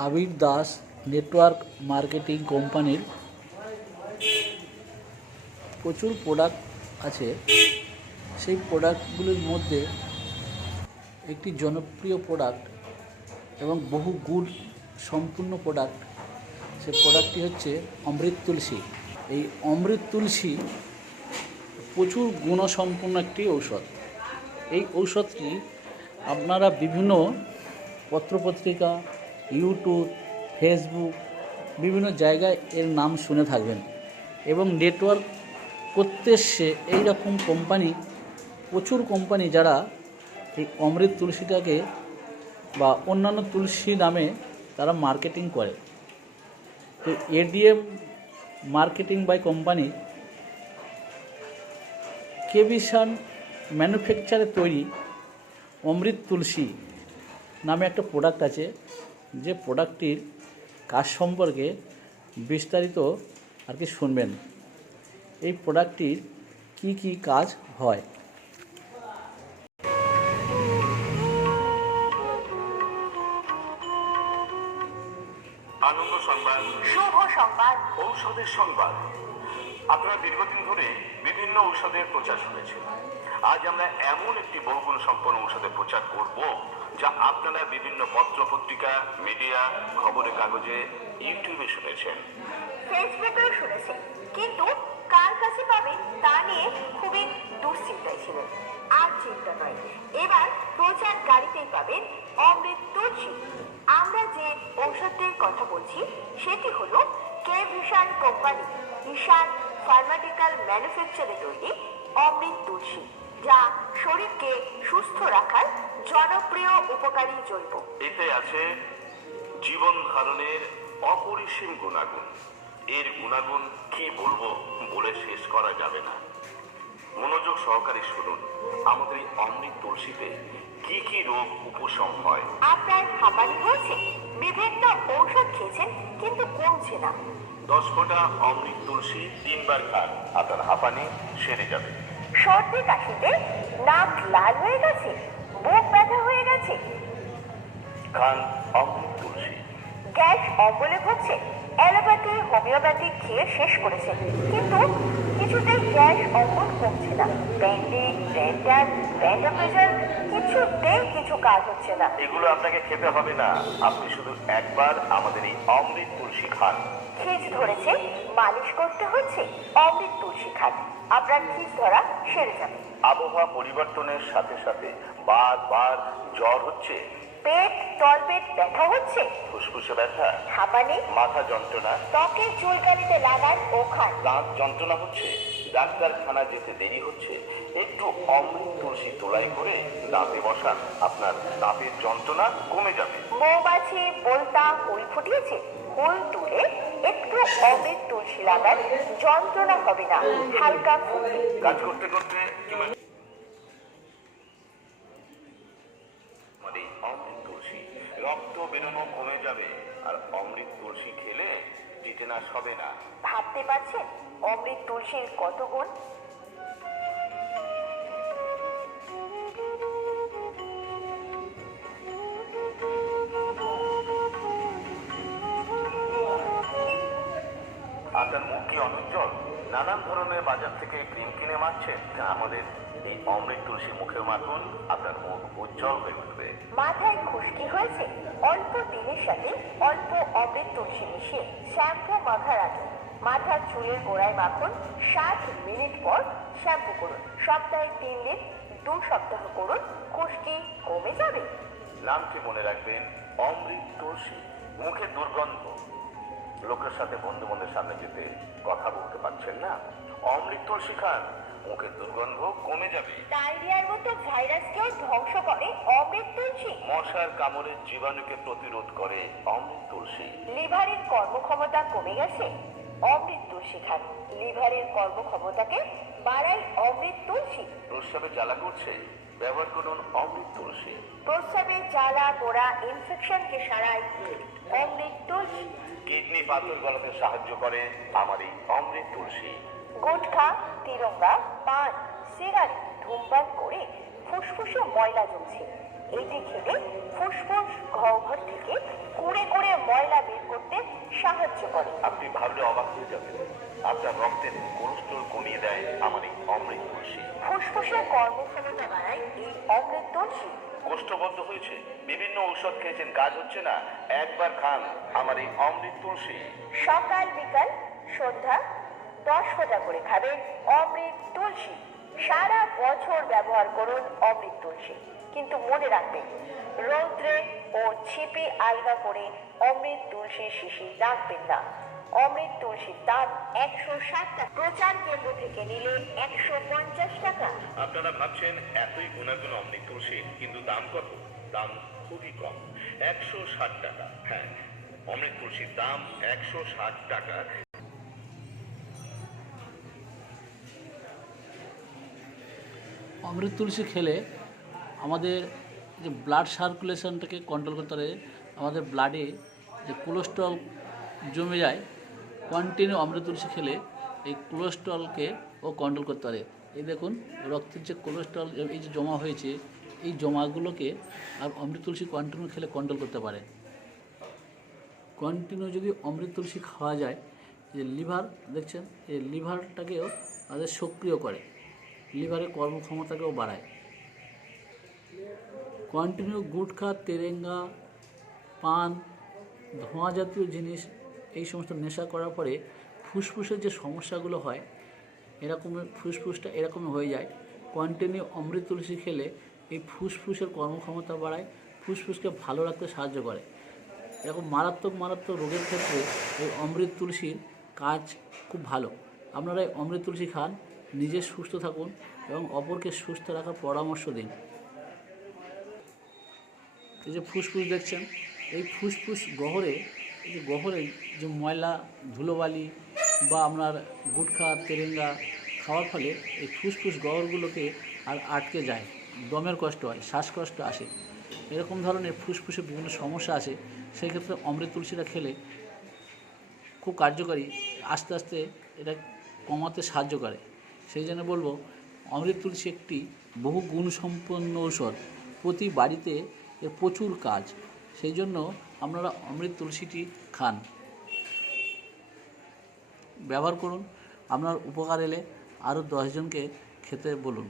আবির Das network marketing কোম্পানির প্রচুর product আছে। সেই প্রোডাক্টগুলির মধ্যে একটি জনপ্রিয় প্রোডাক্ট এবং বহু গুণ সম্পূর্ণ প্রোডাক্ট, সেই প্রোডাক্টটি হচ্ছে অমৃত তুলসী। এই অমৃত তুলসী প্রচুর গুণসম্পন্ন একটি ঔষধ। এই ঔষধটি আপনারা বিভিন্ন পত্রপত্রিকা, ইউটিউব, ফেসবুক বিভিন্ন জায়গায় এর নাম শুনে থাকবেন এবং নেটওয়ার্ক করতে এসছে এইরকম কোম্পানি, প্রচুর কোম্পানি যারা এই অমৃত তুলসীটাকে বা অন্যান্য তুলসী নামে তারা মার্কেটিং করে। তো এডিএম মার্কেটিং বাই কোম্পানি কেভিশন ম্যানুফ্যাকচারে তৈরি অমৃত তুলসী নামে একটা প্রোডাক্ট আছে, যে প্রোডাক্টটির কাজ সম্পর্কে বিস্তারিত আর কি শুনবেন। এই প্রোডাক্টটির কি কি কাজ হয়। আনন্দ সংবাদ, শুভ সংবাদ, ঔষধের সংবাদ। আপনারা দীর্ঘদিন ধরে বিভিন্ন ঔষধের প্রচার শুনেছেন। আজ আমরা এমন একটি বহুগুণ সম্পন্ন ঔষধের প্রচার করব, যা আপনারা বিভিন্ন পত্র পত্রিকা, মিডিয়া, খবরের কাগজে, ইউটিউবে শুনেছেন, ফেসবুকেও শুনেছেন, কিন্তু কার কাছে পাবেন তা নিয়ে খুবই দুশ্চিন্তায় ছিলেন। আর চিন্তা নয়, এবার প্রচার গাড়িতেই পাবেন অমৃত তুলসী। আমরা যে ঔষধটির কথা বলছি সেটি হলো কেভিশন কোম্পানি ঈশান ফার্মাটিক্যাল ম্যানুফ্যাকচারে তৈরি অমৃত তুলসী, যা শরীরকে সুস্থ রাখার জনপ্রিয় উপকারী জৈব। এতে আছে জীবন ধারণের অপরিসীম গুণাগুণ। এর গুণাগুণ কি বলবো, বলে শেষ করা যাবে না। মনোযোগ সহকারে শুনুন, আমাদের এই অমৃত তুলসীতে কি কি রোগ উপশম হয়। আপনার হাঁপানি হয়েছে, বিভিন্ন ঔষধ খেয়েছেন কিন্তু কমছে না। 10 ফোঁটা অমৃত তুলসী 3 বার খান, আপনার হাঁপানি সেরে যাবে। সর্দি কাশিতে নাক লাল হয়ে গেছে, বুক ব্যথা হয়ে গেছে, খান অমৃত তুলসী। গ্যাস অম্বলে ভুগছে, অ্যালোপ্যাথি হোমিওপ্যাথি খেয়ে শেষ করেছেন কিন্তু কিছুতেই গ্যাস অম্বল কমছে না। ব্যান্ডেজ, ব্যান্ডার, ব্যান্ডাপ্রেশার, কিছুতেই কিছু কাজ হচ্ছে না। এগুলো আপনাকে খেতে হবে না, আপনি শুধু একবার আমাদের এই অমৃত তুলসী খান। খিঁচ ধরেছে, মালিশ করতে হচ্ছে, অমৃত তুলসী খান, আপনার খিঁচ ধরা সেরে যাবে। আবহাওয়া পরিবর্তনের সাথে সাথে বারবার জ্বর হচ্ছে, পেট তলপেট ব্যথা হচ্ছে, ফুসফুসে ব্যথা, হাঁপানি, মাথা যন্ত্রণা, ত্বকের চুলকানিতে লাগান ও খান, দাঁত যন্ত্রণা হচ্ছে, ডাক্তারখানা যেতে দেরি হচ্ছে, একটু অমৃত তুলসী তোলাই করে দাঁতে বসান, আপনার দাঁতের যন্ত্রণা কমে যাবে। মৌমাছি বলতা ফুল ফুটিয়েছে, ফুল তুলে একটু অমৃত তুলসী লাগান, যন্ত্রণা হবে না, হালকা ফুলবে। কাজ করতে করতে অমৃত তুলসী রক্ত বেরোনো কমে যাবে, আর অমৃত তুলসী খেলে টিটেনাস হবে না। ভাবতে পারছেন অমৃত তুলসীর কত গুণ? আপনার মুখ কি অনুজ্জ্বল? নানান ধরনের বাজার থেকে ক্রিম কিনে মাখছেন, আমাদের এই অমৃত তুলসী মুখে মাখুন, আপনার মুখ উজ্জ্বল হয়ে উঠবে। মাথায় খুশকি হয়েছে, অল্প তেলের সাথে অল্প অমৃত তুলসী মিশিয়ে শ্যাম্পু মাখার আগে মাথার চুলের গোড়ায় মাখুন, 60 মিনিট পর শ্যাম্পু করুন। সপ্তাহে 3 দিন, 2 সপ্তাহ করুন, খুশকি কমে যাবে। নামটি মনে রাখবেন, অমৃত তুলসী। মুখে দুর্গন্ধ, লোকের সাথে বন্ধু বান্ধবের সামনে যেতে কথা বলতে পারছেন না, অমৃত তুলসী খান, মুখের দুর্গন্ধ কমে যাবে। ডায়রিয়ার মতো ভাইরাসকেও ধ্বংস করে অমৃত তুলসী। মশার কামড়ের জীবাণুকে প্রতিরোধ করে অমৃত তুলসী। লিভারের কর্মক্ষমতা কমে গেছে, অমৃত তুলসী খান, লিভারের কর্মক্ষমতাকে বাড়ায় অমৃত তুলসী। প্রস্রাবে জ্বালা করছে, ব্যবহার করুন অমৃত তুলসী। প্রস্রাবে জ্বালা পোড়া ইনফেকশনকে সারায় অমৃত তুলসী। কিডনি পাথর গলাতে সাহায্য করে আমার এই অমৃত তুলসী। গুটখা, তিরঙ্গা, পান, সিগারেট ধূমপান করে ফুসফুসে ময়লা জমছে, এটি খেলে ফুসফুস গহ্বর থেকে কুড়ে কুড়ে ময়লা বের করতে সাহায্য করে। আপনি ভাবলে অবাক হয়ে যাবেন, আপনার রক্তের কোলেস্টেরল কমিয়ে দেয় আমার এই অমৃত তুলসী। ফুসফুসের কর্মক্ষমতা বাড়ায় এই অমৃত তুলসী। কোষ্ঠবদ্ধ হয়েছে, বিভিন্ন ঔষধ খেয়েছেন, কাজ হচ্ছে না, একবার খান আমার এই অমৃত তুলসী। সকাল বিকাল সন্ধ্যা 10 ফোঁটা করে খাবেন অমৃত তুলসী। সারা বছর ব্যবহার করুন অমৃত তুলসী, কিন্তু মনে রাখবেন রৌদ্রে ও ছিপে আলগা করে অমৃত তুলসী শিশি রাখবেন না। অমৃত তুলসীর দাম 160 টাকা, প্রচার কেন্দ্র থেকে নিলে 150 টাকা। আপনারা ভাবছেন এতই গুণাগুণ অমৃত তুলসী, কিন্তু দাম কত? দাম খুবই কম, 160 টাকা। হ্যাঁ, অমৃত তুলসীর দাম 160 টাকা। অমৃত তুলসী খেলে আমাদের যে ব্লাড সার্কুলেশনটাকে কন্ট্রোল করতে পারে, আমাদের ব্লাডে যে কোলেস্ট্রল জমে যায়, কন্টিনিউ অমৃত তুলসী খেলে এই কোলেস্ট্রলকে ও কন্ট্রোল করতে পারে। এই দেখুন রক্তের যে কোলেস্ট্রল এই যে জমা হয়েছে, এই জমাগুলোকে আর অমৃত তুলসী কন্টিনিউ খেলে কন্ট্রোল করতে পারে। কন্টিনিউ যদি অমৃত তুলসী খাওয়া যায়, যে লিভার দেখছেন, এই লিভারটাকেও তাদের সক্রিয় করে, লিভারের কর্মক্ষমতাকেও বাড়ায়। কন্টিনিউ গুটখা, তেরেঙ্গা, পান, ধোঁয়া জাতীয় জিনিস, এই সমস্ত নেশা করার পরে ফুসফুসের যে সমস্যাগুলো হয়, এরকমের ফুসফুসটা এরকম হয়ে যায়। কন্টিনিউ অমৃত তুলসী খেলে এই ফুসফুসের কর্মক্ষমতা বাড়ায়, ফুসফুসকে ভালো রাখতে সাহায্য করে। এরকম মারাত্মক মারাত্মক রোগের ক্ষেত্রে এই অমৃত তুলসীর কাজ খুব ভালো। আপনারা এই অমৃত তুলসী খান, নিজে সুস্থ থাকুন এবং অপরকে সুস্থ রাখার পরামর্শ দিন। এই যে ফুসফুস দেখছেন, এই ফুসফুস গহ্বরে, এই যে গহ্বরে যে ময়লা ধুলোবালি বা আপনার গুটখা তেরেঙ্গা খাওয়ার ফলে এই ফুসফুস গহ্বরগুলোকে আর আটকে যায়, দমের কষ্ট হয়, শ্বাসকষ্ট আসে, এরকম ধরনের ফুসফুসে বিভিন্ন সমস্যা আসে। সেই ক্ষেত্রে অমৃত তুলসীটা খেলে খুব কার্যকারী, আস্তে আস্তে এটা কমাতে সাহায্য করে। সেই জন্য বলবো অমৃত তুলসী একটি বহু গুণসম্পন্ন ঔষধ, প্রতি বাড়িতে এর প্রচুর কাজ। সেই জন্য আপনারা অমৃত তুলসীটি খান, ব্যবহার করুন। আপনার উপকার এলে আরও 10 জনকে খেতে বলুন।